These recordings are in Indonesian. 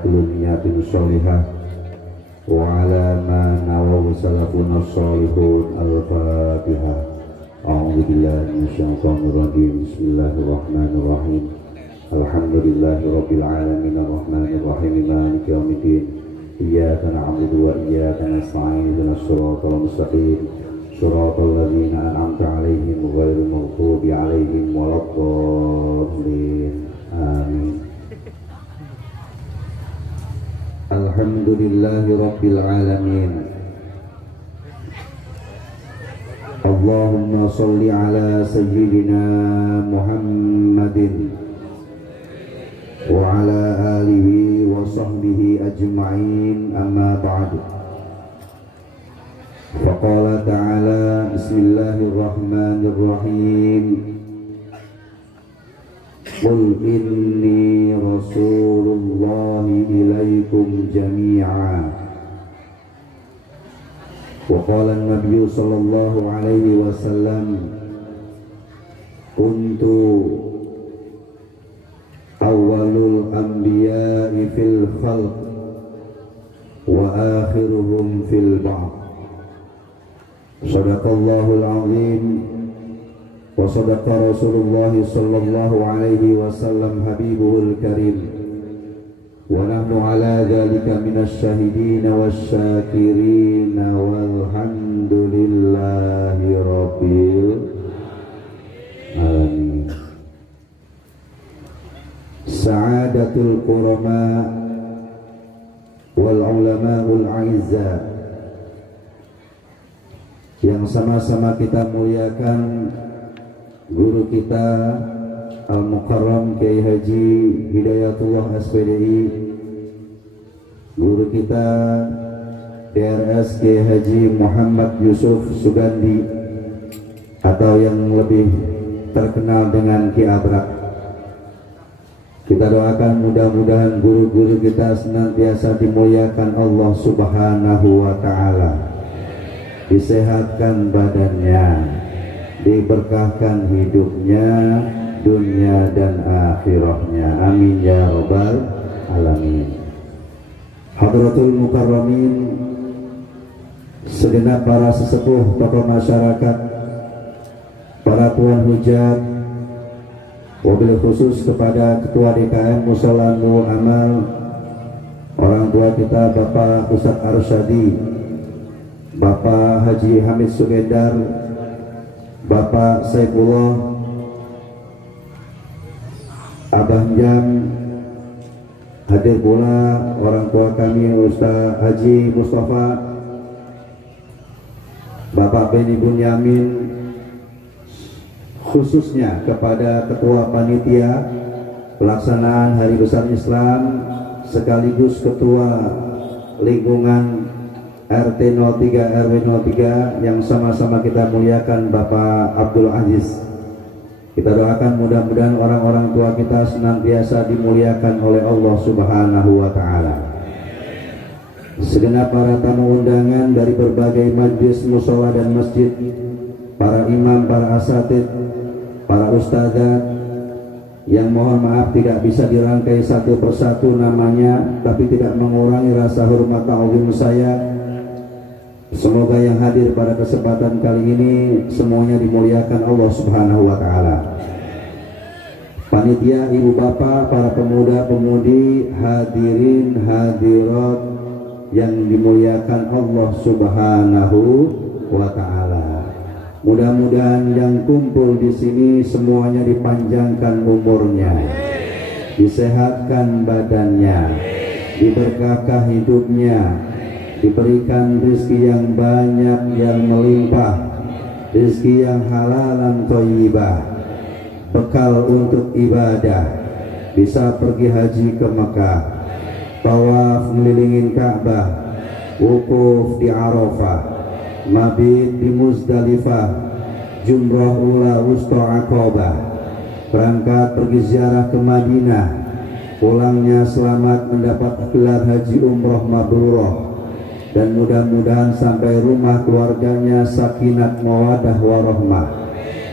kullu niyatin sholihah wa ala ma nawaw salafuna sholihun. Al-Fatihah. A'udzu billahi minasyaitonir rajim. Bismillahirrahmanirrahim. Alhamdulillahirabbil alamin arrahmanir rahim maliki yaumiddin. Iyyaka na'budu wa iyyaka nasta'in ihdinas siratal mustaqim siratal ladzina an'amta 'alaihim ghairil maghdubi 'alaihim waladdallin. Amin. Alhamdulillahi rabbil alamin. Allahumma sholli ala sayyidina Muhammadin wa ala alihi wa sahbihi ajma'in, amma ba'du. Faqala ta'ala bismillahirrahmanirrahim. Qul inni rasulullahi ilaikum jami'a. Wa qala an-nabiyyu sallallahu alaihi wasallam, kuntu awwalul anbiya'i fil khalq wa akhiruhum fil ba'd. Shadaqallahul azim wa sadaqa Rasulullah sallallahu alaihi wasallam habibuhul karim. Wa nahnu ala dhalika minasy syahidin wasyakirin walhamdulillahi rabbil alamin. Sa'adatul qurama wal ulama'ul a'izza, yang sama-sama kita muliakan guru kita Al-Mukarram Kiai Haji Hidayatullah SPDI, guru kita DRS Kiai Haji Muhammad Yusuf Sugandi, atau yang lebih terkenal dengan Ki Abrak. Kita doakan mudah-mudahan guru-guru kita senantiasa dimuliakan Allah Subhanahu wa ta'ala, disehatkan badannya, diberkahkan hidupnya, dunia dan akhirahnya. Amin ya rabbal alamin. Hadratul mukarramin, segenap para sesepuh tokoh masyarakat, para tuan hujat, wabil khusus kepada Ketua DKM Mushola Nurul Amal, orang tua kita Bapak Ustadz Arsyadi, Bapak Haji Hamid Sugedar, Bapak Saifullah, Abah Jam, hadir pula orang tua kami Ustaz Haji Mustafa, Bapak Beni Bunyamin, khususnya kepada Ketua Panitia Pelaksanaan Hari Besar Islam sekaligus Ketua Lingkungan RT 03 RW 03 yang sama-sama kita muliakan Bapak Abdul Aziz. Kita doakan mudah-mudahan orang-orang tua kita senantiasa dimuliakan oleh Allah Subhanahu wa ta'ala. Segenap para tamu undangan dari berbagai majlis mushola dan masjid, para imam, para asatid, para ustadzat, yang mohon maaf tidak bisa dirangkai satu persatu namanya, tapi tidak mengurangi rasa hormat ta'zim saya. Semoga yang hadir pada kesempatan kali ini semuanya dimuliakan Allah Subhanahu wa ta'ala. Panitia, ibu bapak, para pemuda pemudi, hadirin hadirat yang dimuliakan Allah Subhanahu wa ta'ala. Mudah-mudahan yang kumpul di sini semuanya dipanjangkan umurnya, disehatkan badannya, diberkahkan hidupnya, diberikan rezeki yang banyak yang melimpah, rezeki yang halalan thayyibah, bekal untuk ibadah, bisa pergi haji ke Mekah, tawaf melilingin Ka'bah, wukuf di Arafah, mabit di Muzdalifah, jumrah ula wusta Aqabah, berangkat pergi ziarah ke Madinah, pulangnya selamat mendapat gelar haji umroh mabrurah, dan mudah-mudahan sampai rumah keluarganya sakinat mawadah warahmah,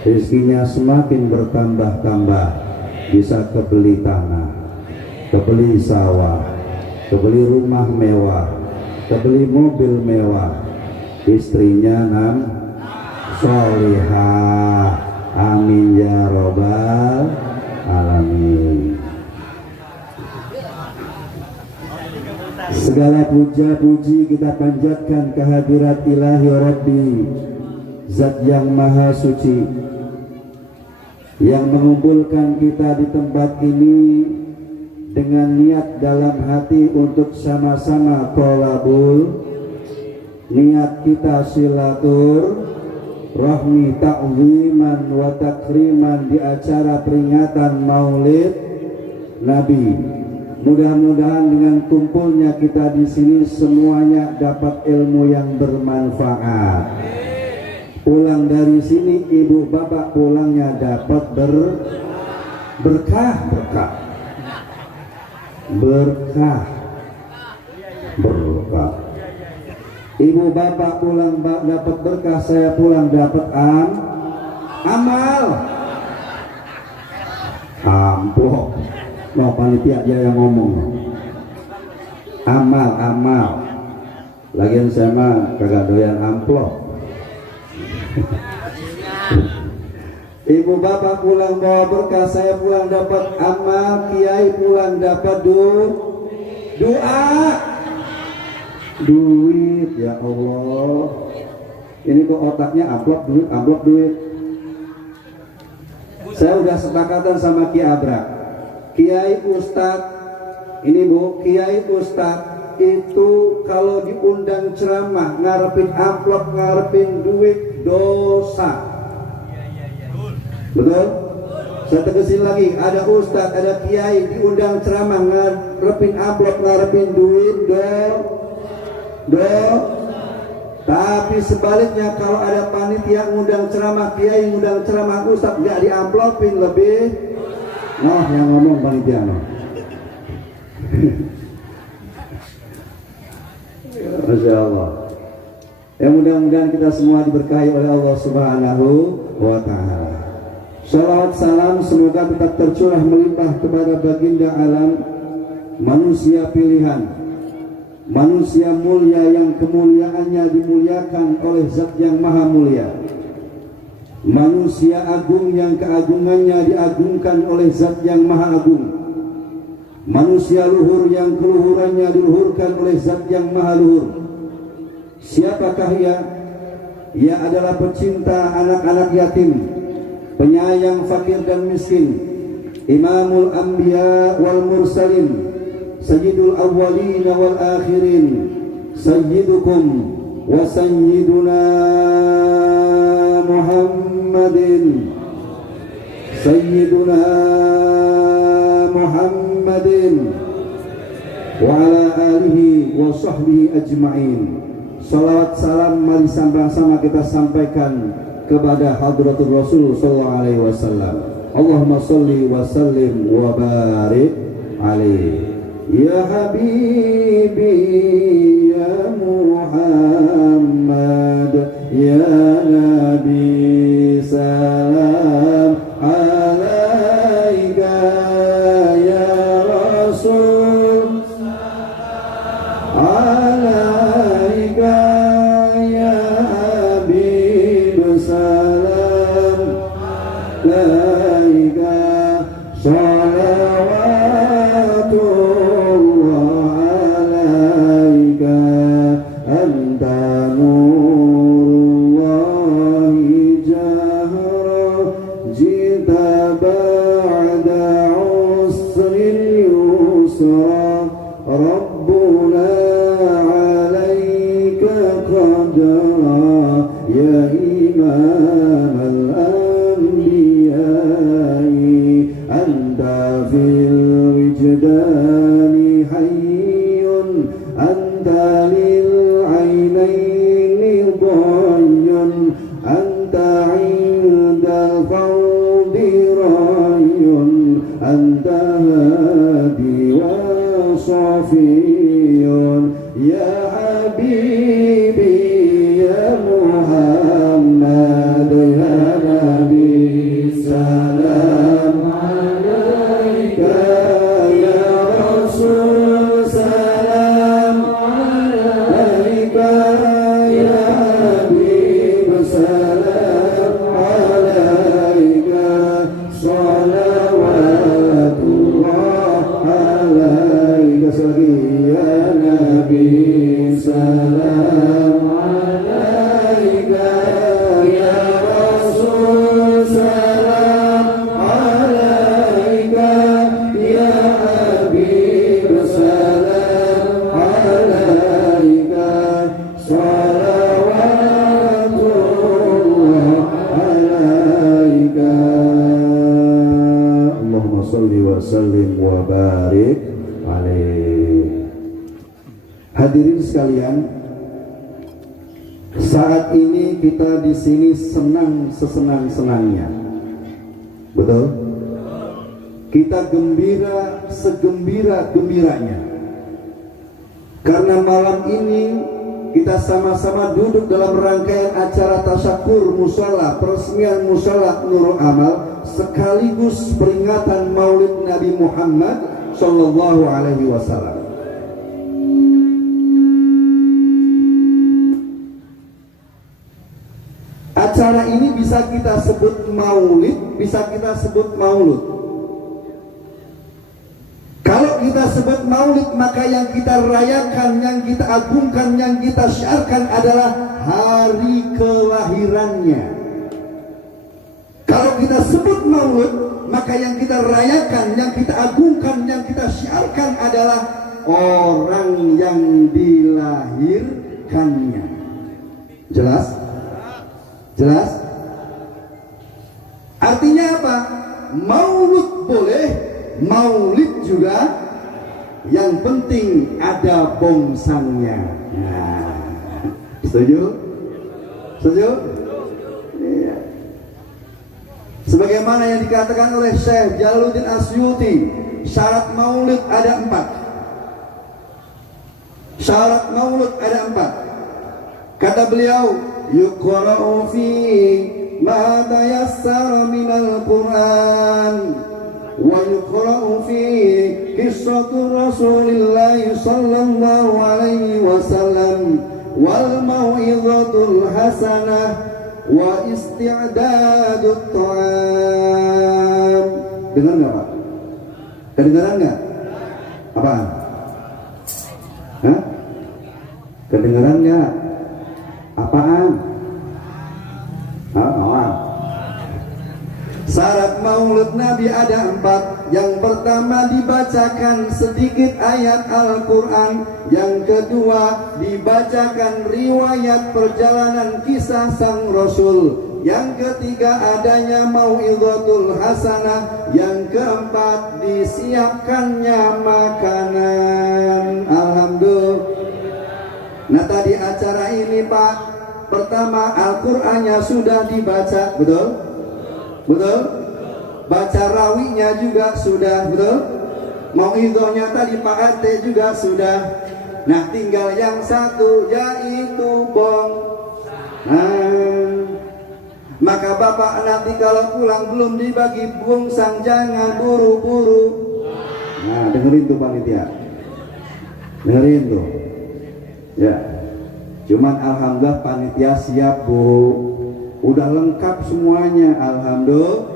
rezekinya semakin bertambah-tambah, bisa kebeli tanah, kebeli sawah, kebeli rumah mewah, kebeli mobil mewah, istrinya solihah. Amin ya robbal alamin. Segala puja puji kita panjatkan kehadirat ilahi Rabbi, Zat yang maha suci, yang mengumpulkan kita di tempat ini dengan niat dalam hati untuk sama-sama tolabul, niat kita silatur rahmi ta'ziman wa takriman di acara peringatan Maulid Nabi. Mudah-mudahan dengan kumpulnya kita di sini semuanya dapat ilmu yang bermanfaat. Pulang dari sini ibu bapak pulangnya dapat berkah. Ibu bapak pulang dapat berkah, saya pulang dapat amal. Amplop. Mau panitia aja yang ngomong. Amal. Lagian saya mah kagak doyan amplop. Ibu bapak pulang bawa berkah, saya pulang dapat amal, kiai pulang dapat doa. Duit, ya Allah. Ini kok otaknya amplop duit. Saya udah sepakatan sama Kiai Abrak, Kiai Ustadz. Ini Bu, Kiai Ustadz itu kalau diundang ceramah ngarepin amplop, ngarepin duit, dosa. Betul? Saya tegesin lagi, ada Ustadz, ada Kiai diundang ceramah ngarepin amplop, ngarepin duit, tapi sebaliknya kalau ada panitia ngundang ceramah, kiai ngundang ceramah, ustadz nggak diamplopin lebih. Yang ngomong panitia Masya Allah. Ya, mudah-mudahan kita semua diberkahi oleh Allah Subhanahu wa Ta'ala. Shalawat salam semoga tetap tercurah melimpah kepada baginda alam, manusia pilihan, manusia mulia yang kemuliaannya dimuliakan oleh Zat yang maha mulia, manusia agung yang keagungannya diagungkan oleh Zat yang maha agung, manusia luhur yang keluhurannya diluhurkan oleh Zat yang maha luhur. Siapakah ia? Ia adalah pecinta anak-anak yatim, penyayang fakir dan miskin, Imamul Anbiya wal Mursalin, Sayyidul Awwalin wal Akhirin, Sayyidukum wa Sayyiduna Muhammadin, Sayyiduna Muhammadin wa ala alihi wa sahbihi ajma'in. Salawat salam mari sama-sama kita sampaikan kepada hadratul Rasul sallallahu alaihi wasallam. Allahumma shalli wa sallim wa barik alaihi. Ya Habibi ya Muhammad ya Nabi, salam alaika ya Rasul, alaika ya Habib, salam alaika, salam sallim wa barik alaih. Hadirin sekalian, saat ini kita di sini senang sesenang-senangnya. Betul? Kita gembira segembira-gembiranya. Karena malam ini kita sama-sama duduk dalam rangkaian acara tasyakur musala, peresmian musala Nurul Amal, sekaligus peringatan Maulid Nabi Muhammad Sallallahu Alaihi Wasallam. Acara ini bisa kita sebut maulid, bisa kita sebut maulud. Kalau kita sebut maulid, maka yang kita rayakan, yang kita agungkan, yang kita syiarkan adalah hari kelahirannya. Kalau kita sebut maulud, maka yang kita rayakan, yang kita agungkan, yang kita syiarkan adalah orang yang dilahirkannya. Jelas? Jelas? Artinya apa? Maulud boleh, maulid juga, yang penting ada bongsangnya. Nah, setuju? Setuju? Iya. Sebagaimana yang dikatakan oleh Syekh Jalaluddin Asyuti, syarat maulid ada 4. Syarat maulid ada 4. Kata beliau, yuqra'u fi ma tayassara minal Qur'an wa yuqra'u fi qissatu Rasulillah sallallahu alaihi wasallam wal mau'izatul hasanah wa isti'dadut ta'am. Dengar nggak Pak? Kedengaran nggak? Apaan? Hah? Kedengaran nggak? Apaan? Syarat maulid Nabi ada 4. Yang pertama, dibacakan sedikit ayat Al-Quran. Yang kedua, dibacakan riwayat perjalanan kisah sang Rasul. Yang ketiga, adanya mau'izatul hasanah. Yang keempat, disiapkannya makanan. Alhamdulillah. Nah, tadi acara ini Pak, pertama Al-Qur'annya sudah dibaca, betul? Betul? Baca rawinya juga sudah, betul? Mau'idhahnya tadi Pak Ate juga sudah. Nah, tinggal yang satu, yaitu bong. Nah, maka Bapak nanti kalau pulang belum dibagi bongsang, jangan buru-buru. Nah, dengerin tuh panitia. Dengerin tuh. Ya, cuman alhamdulillah panitia siap Bu, udah lengkap semuanya. Alhamdulillah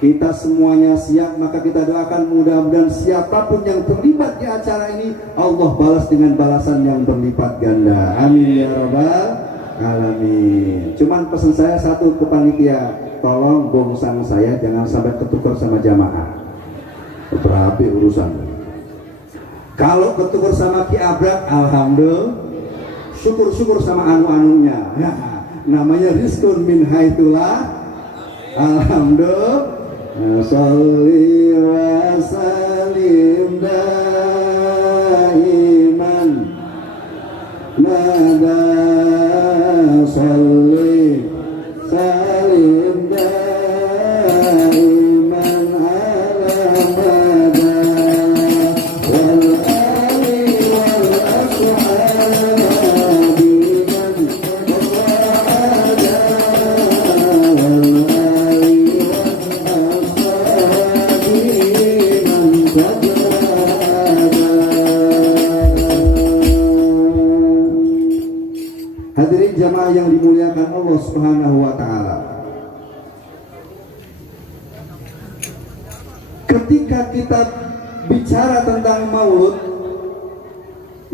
kita semuanya siap, maka kita doakan mudah-mudahan siapapun yang terlibat di acara ini Allah balas dengan balasan yang berlipat ganda. Amin ya rabbal alamin. Cuman pesan saya satu ke panitia, tolong bongsang saya jangan sampai ketukar sama jamaah. Berapi urusan. Kalau ketukar sama Ki Abrak, alhamdulillah, syukur-syukur sama anu-anunya. Ya, namanya rizqun min haitsulah. Alhamdulillah. Sholli wa sallim daiman nada sholli salim daiman ala mada wal ali wal ashabi man wa'ada wal ali wal ashabi man Hadirin jamaah yang dimuliakan Allah Subhanahu wa taala. Ketika kita bicara tentang maulud,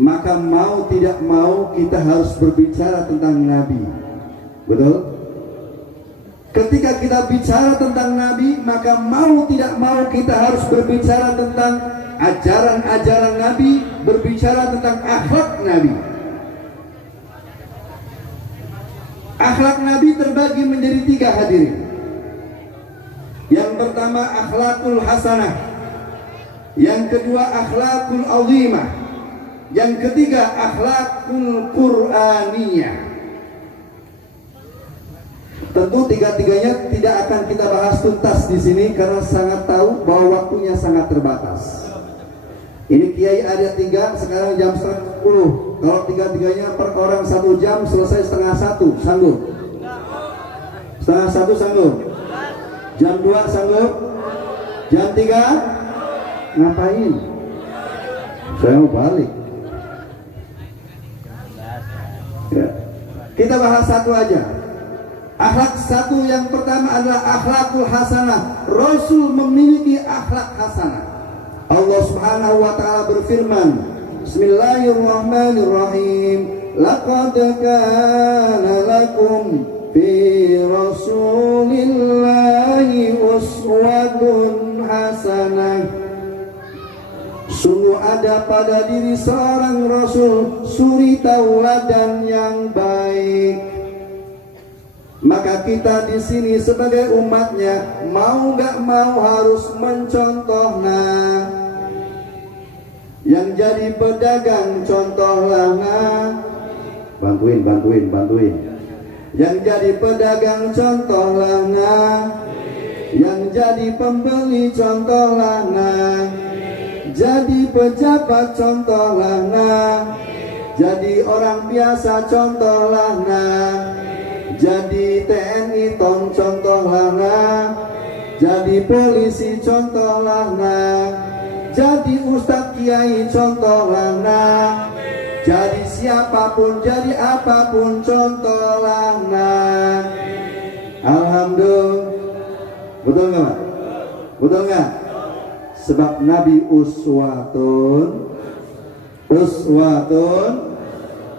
maka mau tidak mau kita harus berbicara tentang Nabi. Betul? Ketika kita bicara tentang Nabi, maka mau tidak mau kita harus berbicara tentang ajaran-ajaran Nabi, berbicara tentang akhlak Nabi. Akhlak Nabi terbagi menjadi 3 hadirin. Yang pertama akhlakul hasanah. Yang kedua akhlakul azimah. Yang ketiga akhlakul Qur'aniyah. Tentu tiga-tiganya tidak akan kita bahas tuntas di sini karena sangat tahu bahwa waktunya sangat terbatas. Ini kiai ada 3, sekarang jam 10. Kalau tiga-tiganya per orang 1 jam, selesai setengah 1, sanggup? Setengah 1 sanggup? Jam 2 sanggup? Jam 3? Ngapain? Saya mau balik. Ya. Kita bahas satu aja. Akhlak satu yang pertama adalah akhlakul hasanah. Rasul memiliki akhlak hasanah. Allah Subhanahu wa taala berfirman, Bismillahirrahmanirrahim. Laqad kana lakum fi Rasulillahi uswatun hasanah. Sungguh ada pada diri seorang Rasul suri tauladan yang baik. Maka kita di sini sebagai umatnya mau gak mau harus mencontohnya. Yang jadi pedagang contohlah nah. Bantuin. Yang jadi pedagang contohlah nah. Yang jadi pembeli contohlah nah. Jadi pejabat contohlah nah. Jadi orang biasa contohlah nah. Jadi TNI contohlah nah. Jadi polisi contohlah nah. Jadi ustadz kiai contohlah nah. Jadi siapapun, jadi apapun contohlah nah. Alhamdulillah. Betul nggak Pak? Betul nggak? Sebab Nabi uswatun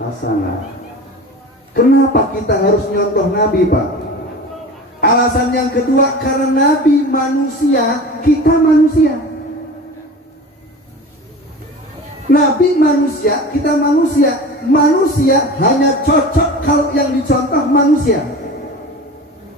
hasanah. Kenapa kita harus nyontoh Nabi Pak? Alasan yang kedua karena Nabi manusia, kita manusia. Nabi manusia, kita manusia. Manusia hanya cocok kalau yang dicontoh manusia.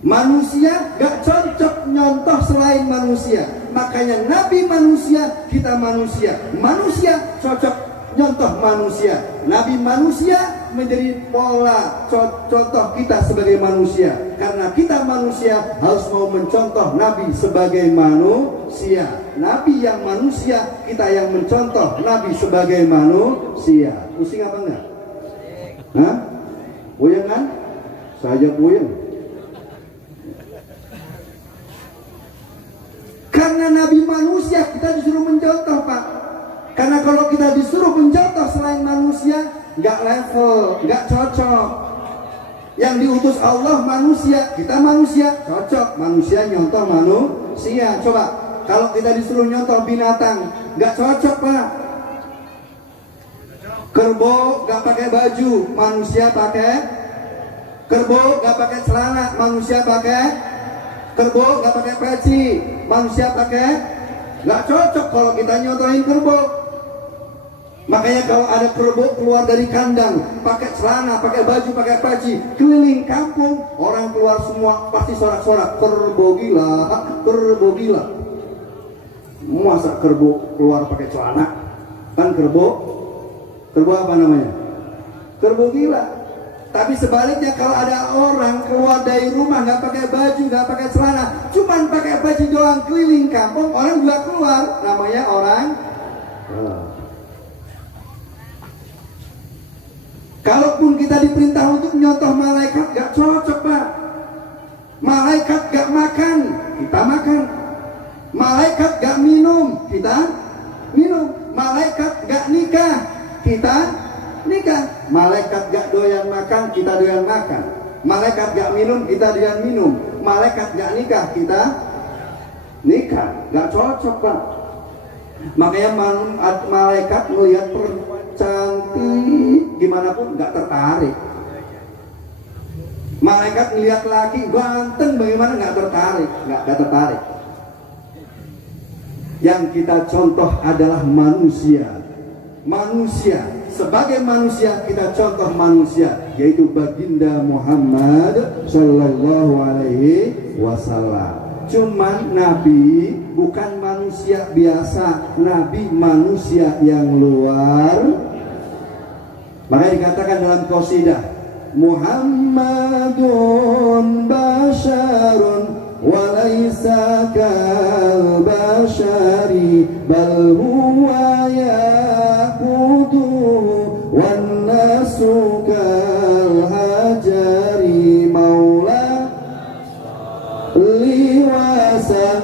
Manusia gak cocok nyontoh selain manusia. Makanya Nabi manusia, kita manusia. Manusia cocok nyontoh manusia. Nabi manusia menjadi pola contoh kita sebagai manusia. Karena kita manusia harus mau mencontoh Nabi sebagai manusia. Nabi yang manusia, kita yang mencontoh Nabi sebagai manusia. Pusing apa enggak? Hah? Puyeng kan? Saya puyeng. Karena Nabi manusia kita disuruh mencontoh Pak. Karena kalau kita disuruh mencontoh selain manusia, nggak level, nggak cocok. Yang diutus Allah manusia, kita manusia, cocok. Manusia nyontoh manusia. Coba, kalau kita disuruh nyontoh binatang, nggak cocok Pak. Kerbau nggak pakai baju, manusia pakai. Kerbau nggak pakai celana, manusia pakai. Kerbau nggak pakai peci, manusia pakai. Nggak cocok kalau kita nyontohin kerbau. Makanya kalau ada kerbau keluar dari kandang, pakai celana, pakai baju, pakai peci, keliling kampung, orang keluar semua pasti sorak-sorak, kerbau gila, kerbau gila. Masa kerbau keluar pakai celana? Kan kerbau apa namanya? Kerbau gila. Tapi sebaliknya kalau ada orang keluar dari rumah nggak pakai baju, nggak pakai celana, cuman pakai baju doang keliling kampung, orang juga keluar, namanya orang. Kalaupun kita diperintah untuk nyontoh malaikat, nggak cocok Pak. Malaikat nggak makan, kita makan. Malaikat nggak minum, kita minum. Malaikat nggak nikah, kita nikah. Malaikat gak doyan makan, kita doyan makan. Malaikat gak minum, kita doyan minum. Malaikat gak nikah, kita nikah. Gak cocok Pak. Makanya malaikat melihat perempuan cantik gimana pun gak tertarik. Malaikat melihat laki ganteng bagaimana gak tertarik. Gak tertarik. Yang kita contoh adalah manusia. Manusia, sebagai manusia kita contoh manusia, yaitu baginda Muhammad Sallallahu Alaihi Wasallam. Cuman Nabi bukan manusia biasa, Nabi manusia yang luar. Makanya dikatakan dalam qasidah, Muhammadun basyarun walaysa kal basyari bal huwa yaquduhu wan nasu kal hajari maula liwasan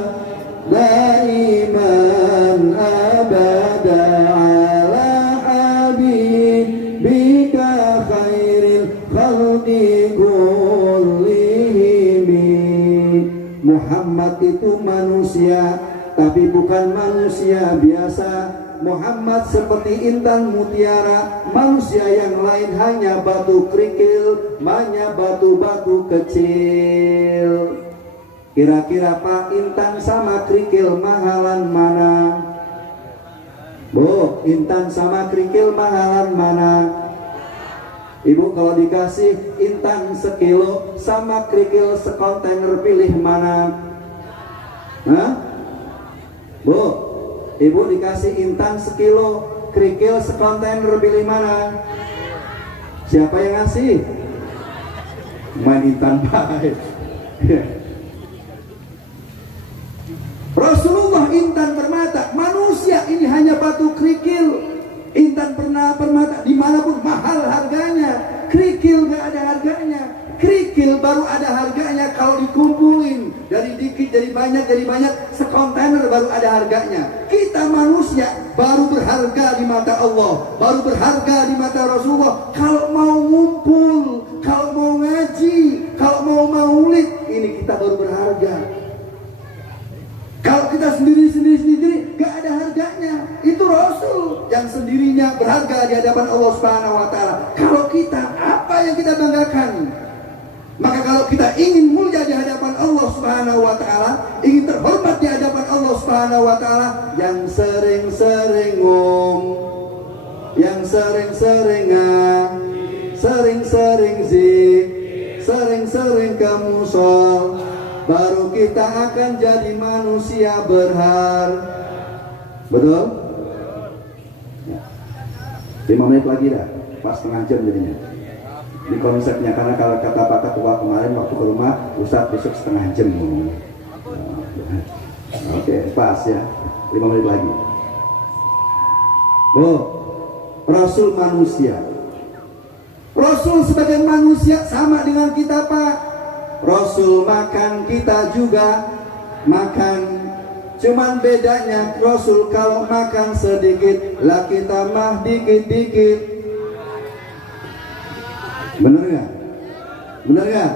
daiman abada ala habibika khairil khalqi kullihim. Muhammad itu manusia, tapi bukan manusia biasa. Muhammad seperti intan mutiara, manusia yang lain hanya batu kerikil, hanya batu-batu kecil. Kira-kira Pak, intan sama kerikil mahalan mana? Bu, intan sama kerikil mahalan mana? Ibu kalau dikasih intan sekilo sama kerikil sekontainer, pilih mana? Hah? Bu, ibu dikasih intan sekilo, kerikil sekontainer, pilih mana? Siapa yang ngasih? Main intan baik. Rasulullah intan permata, manusia ini hanya batu kerikil. Intan permata dimanapun mahal harganya, kerikil gak ada harganya. Kerikil baru ada harganya kalau dikumpulin dari dikit jadi banyak, sekontainer baru ada harganya. Kita manusia baru berharga di mata Allah, baru berharga di mata Rasulullah kalau mau ngumpul, kalau mau ngaji, kalau mau maulid, ini kita baru berharga. Kalau kita sendiri gak ada harganya. Itu Rasul yang sendirinya berharga di hadapan Allah Subhanahu wa taala. Kalau kita, apa yang kita banggakan? Maka kalau kita ingin mulia di hadapan Allah Subhanahu wa taala, ingin terhormat di hadapan Allah Subhanahu wa taala, yang sering-sering yang sering-sering sering-sering sering-sering kamu sol, baru kita akan jadi manusia berharga. Betul? 5 menit lagi dah, pas setengah jam jadinya. Ini konsepnya, karena kalau kata Pak Ketua kemarin waktu ke rumah, Ustadz besok setengah jam. Oke, pas ya, 5 menit lagi. Rasul manusia. Rasul sebagai manusia sama dengan kita Pak. Rasul makan, kita juga makan. Cuman bedanya Rasul kalau makan sedikit, lah kita mah dikit-dikit. Bener gak? Bener gak?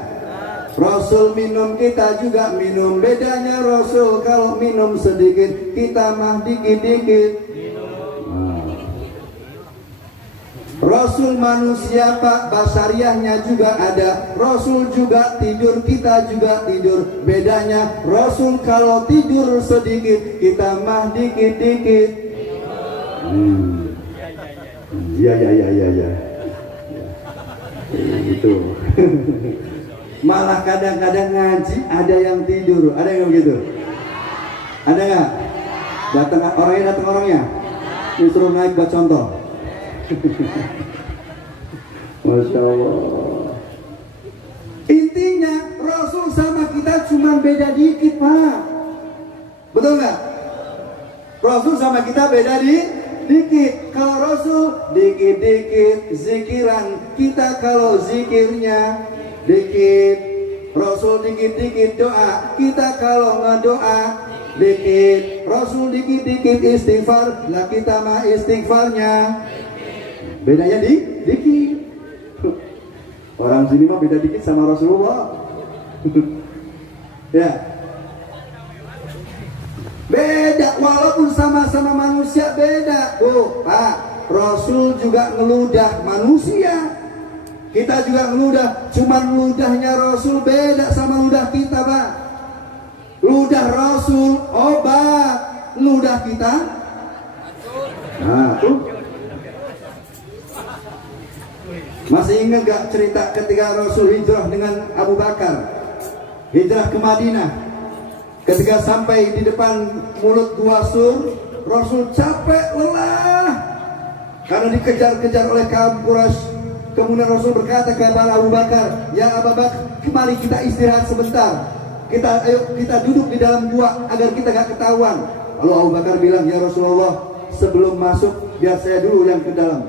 Rasul minum, kita juga minum. Bedanya Rasul kalau minum sedikit, kita mah dikit-dikit. Rasul manusia Pak, basariahnya juga ada. Rasul juga tidur, kita juga tidur. Bedanya Rasul kalau tidur sedikit, kita mah dikit-dikit. Ya. Gitu. Malah kadang-kadang ngaji ada yang tidur, ada yang begitu? Ada nggak? Datang orangnya, disuruh naik buat contoh. Masya Allah. Intinya Rasul sama kita cuma beda dikit Pak. Betul nggak? Rasul sama kita beda dikit. Kalau Rasul dikit-dikit zikiran, kita kalau zikirnya dikit. Rasul dikit-dikit doa, kita kalau ngedoa dikit. Rasul dikit-dikit istighfar, lah kita mah istighfarnya bedanya dikit. Orang sini mah beda dikit sama Rasulullah. Ya, beda, walaupun sama-sama manusia beda. Pak, Rasul juga ngeludah manusia, kita juga ngeludah. Cuman ludahnya Rasul beda sama ludah kita Pak. Ludah Rasul obat, ludah kita tuh. Masih ingat gak cerita ketika Rasul hijrah dengan Abu Bakar, hijrah ke Madinah? Ketika sampai di depan mulut gua Sur, Rasul capek, lelah karena dikejar-kejar oleh kaum Quraisy. Kemudian Rasul berkata kepada Abu Bakar, "Ya Abu Bakar, mari kita istirahat sebentar. Kita duduk di dalam gua agar kita gak ketahuan." Lalu Abu Bakar bilang, "Ya Rasulullah, sebelum masuk biar saya dulu yang ke dalam.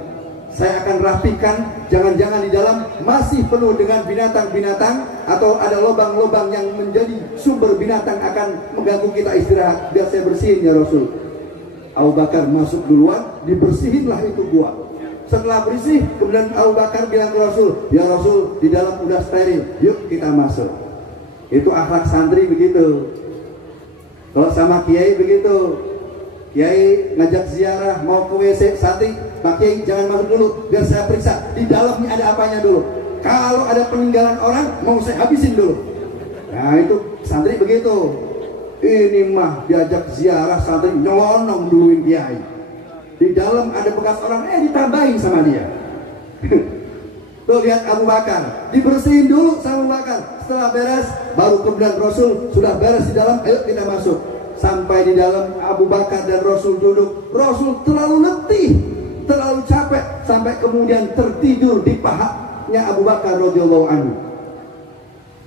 Saya akan rapikan, jangan-jangan di dalam masih penuh dengan binatang-binatang atau ada lubang-lubang yang menjadi sumber binatang akan mengganggu kita istirahat. Biar saya bersihin ya Rasul." Abu Bakar masuk duluan, dibersihinlah itu gua. Setelah bersih, kemudian Abu Bakar bilang ke Rasul, "Ya Rasul, di dalam udah steril, yuk kita masuk." Itu akhlak santri begitu. Kalau sama kiai begitu, kiai ngajak ziarah mau ke WC, santri, "Pak Kiai jangan masuk dulu, biar saya periksa di dalam ini ada apanya dulu. Kalau ada peninggalan orang mau saya habisin dulu." Nah itu santri begitu. Ini mah diajak ziarah santri nyelonong duluin kiai. Di dalam ada bekas orang, ditambahin sama dia. Tuh lihat Abu Bakar, dibersihin dulu sama Abu Bakar. Setelah beres, baru kemudian Rasul sudah beres di dalam, ayo kita masuk. Sampai di dalam Abu Bakar dan Rasul duduk. Rasul terlalu letih, terlalu capek, sampai kemudian tertidur di pahanya Abu Bakar radhiyallahu anhu.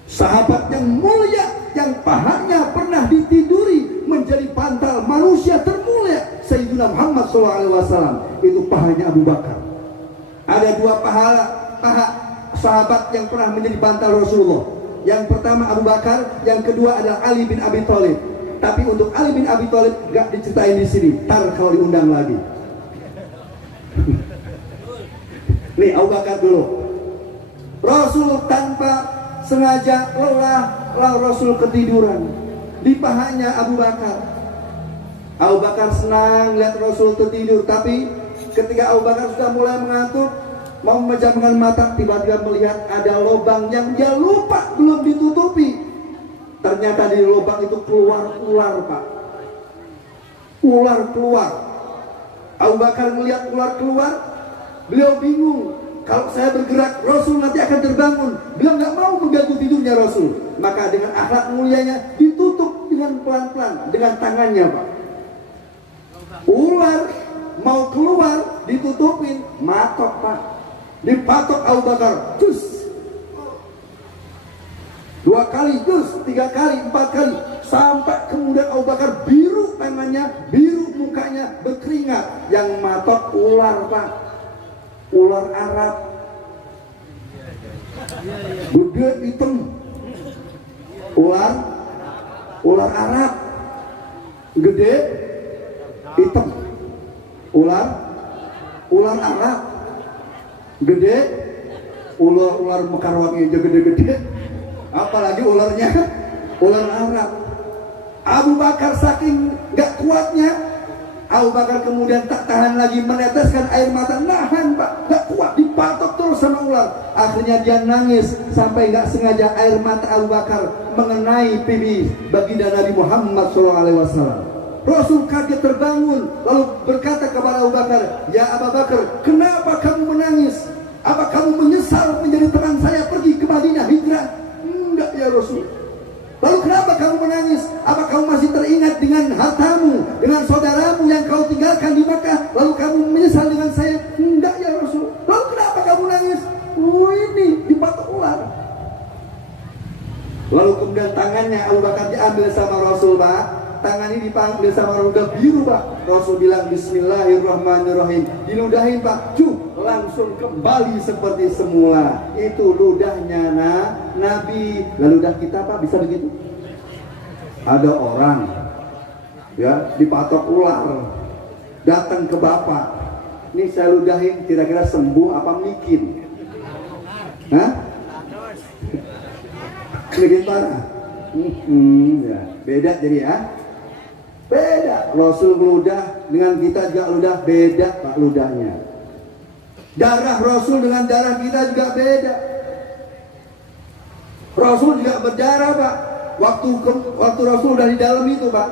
Sahabat yang mulia, yang pahanya pernah ditiduri menjadi bantal manusia termulia Sayyidina Muhammad SAW, itu pahanya Abu Bakar. Ada dua paha sahabat yang pernah menjadi bantal Rasulullah. Yang pertama Abu Bakar, yang kedua adalah Ali bin Abi Thalib. Tapi untuk Ali bin Abi Thalib gak diceritain di sini, tar kalau diundang lagi. Nih Abu Bakar dulu. Rasul tanpa sengaja lelah, Rasul ketiduran di pahanya Abu Bakar. Abu Bakar senang lihat Rasul tertidur, tapi ketika Abu Bakar sudah mulai mengantuk, mau memejamkan mata, tiba-tiba melihat ada lubang yang dia lupa belum ditutupi. Ternyata di lubang itu keluar ular, Pak. Ular keluar. Abu Bakar melihat ular keluar, beliau bingung. Kalau saya bergerak, Rasul nanti akan terbangun. Beliau nggak mau mengganggu tidurnya Rasul. Maka dengan akhlak mulianya ditutup dengan pelan-pelan dengan tangannya, Pak. Ular mau keluar, ditutupin, matok, Pak. Dipatok Abu Bakar, cus. 2 kali, cus, 3 kali, 4 kali, sampai kemudian Abu Bakar biru tangannya, biru mukanya, berkeringat. Yang matok ular, Pak. Ular Arab, gede hitam. Ular Arab, gede hitam. Ular Arab, gede. Ular Mekarwangi aja gede-gede, apalagi ularnya ular Arab. Abu Bakar saking gak kuatnya, Abu Bakar kemudian tak tahan lagi, meneteskan air mata, nahan, Pak, gak kuat, dipatok terus sama ular. Akhirnya dia nangis sampai gak sengaja air mata Abu Bakar mengenai pipi baginda Nabi Muhammad SAW. Rasul kaget terbangun, lalu berkata kepada Abu Bakar, "Ya Abu Bakar, kenapa kamu menangis? Apa kamu menyesal menjadi teman saya pergi ke Madinah hijrah?" "Enggak ya Rasul." "Lalu kenapa kamu menangis? Apa kamu masih teringat dengan hartamu, dengan saudaramu yang kau tinggalkan di Makkah, lalu kamu menyesal dengan saya?" "Enggak ya Rasul." "Lalu kenapa kamu nangis?" "Oh ini dipatok ular." Lalu kemudian tangannya Abu Bakar diambil sama Rasul, Pak. Tangan ini dipanggil sama Rasul, udah biru, Pak. Rasul bilang Bismillahirrahmanirrahim, diludahin, Pak, langsung kembali seperti semula. Itu ludahnya Nabi. Lalu ludah kita, Pak, bisa begitu? Ada orang ya dipatok ular, datang ke Bapak, "Ini saya ludahin, kira-kira sembuh apa mikin?" Hah? Mikin parah? Ya. Beda jadi ya. Beda. Rasul meludah dengan kita juga ludah, beda, Pak, ludahnya. Darah Rasul dengan darah kita juga beda. Rasul juga berdarah, Pak. Waktu Rasul udah di dalam itu, Pak.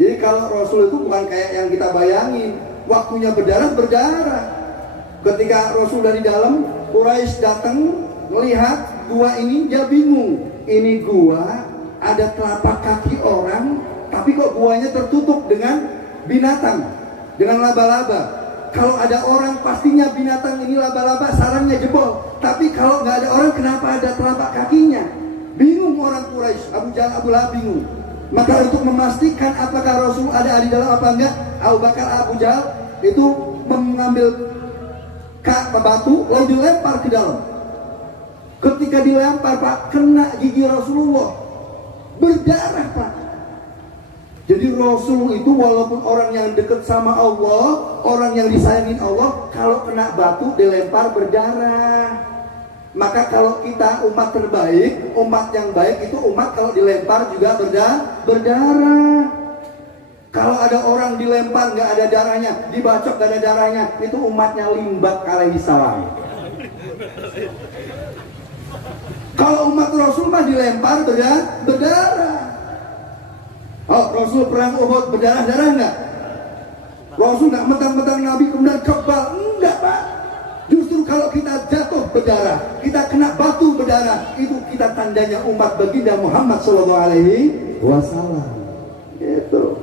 Jadi kalau Rasul itu bukan kayak yang kita bayangin, waktunya berdarah. Ketika Rasul dari dalam, Quraisy datang melihat gua ini, dia bingung. Ini gua ada telapak kaki orang, tapi kok guanya tertutup dengan binatang, dengan laba-laba. Kalau ada orang, pastinya binatang ini laba-laba, sarangnya jebol. Tapi kalau nggak ada orang, kenapa ada telapak kakinya? Bingung orang Quraisy, Abu Jahal, Abu Lahab bingung. Maka untuk memastikan apakah Rasul ada di dalam apa enggak, Abu Bakar, Abu Jahal itu mengambil batu lalu dilempar ke dalam. Ketika dilempar, Pak, kena gigi Rasulullah, berdarah, Pak. Jadi Rasul itu walaupun orang yang dekat sama Allah, orang yang disayangin Allah, kalau kena batu dilempar berdarah. Maka kalau kita umat terbaik, umat yang baik itu umat kalau dilempar juga berdarah. Kalau ada orang dilempar nggak ada darahnya, dibacok nggak ada darahnya, itu umatnya Limbak alaihi salam. Kalau umat Rasul mah dilempar berdarah. Oh, Rasul perang Uhud berdarah-darah enggak? Rasul enggak mentang-mentang Nabi kemudian kebal, enggak, Pak. Justru kalau kita jatuh berdarah, kita kena batu berdarah, itu kita tandanya umat baginda Muhammad sallallahu alaihi wasallam. Gitu.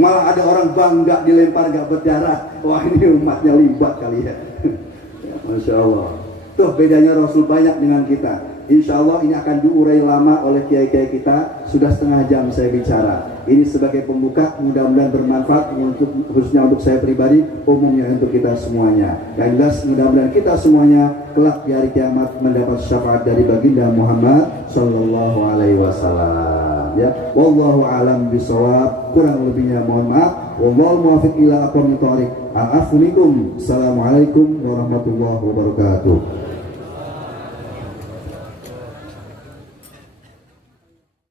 Malah ada orang bangga dilempar enggak berdarah. Wah, ini umatnya Limbak kali ya. Ya, Masya Allah. Tuh bedanya Rasul banyak dengan kita. Insya Allah ini akan diurai lama oleh kiai-kiai kita. Sudah setengah jam saya bicara. Ini sebagai pembuka, mudah-mudahan bermanfaat untuk khususnya untuk saya pribadi, umumnya untuk kita semuanya. Yang jelas mudah-mudahan kita semuanya kelak di hari kiamat mendapat syafaat dari baginda Muhammad sallallahu alaihi wasallam. Ya, wallahu alam bisawab. Kurang lebihnya mohon maaf. Wallahu muwaffiq ila aqwamit thoriq. Assalamualaikum warahmatullahi wabarakatuh.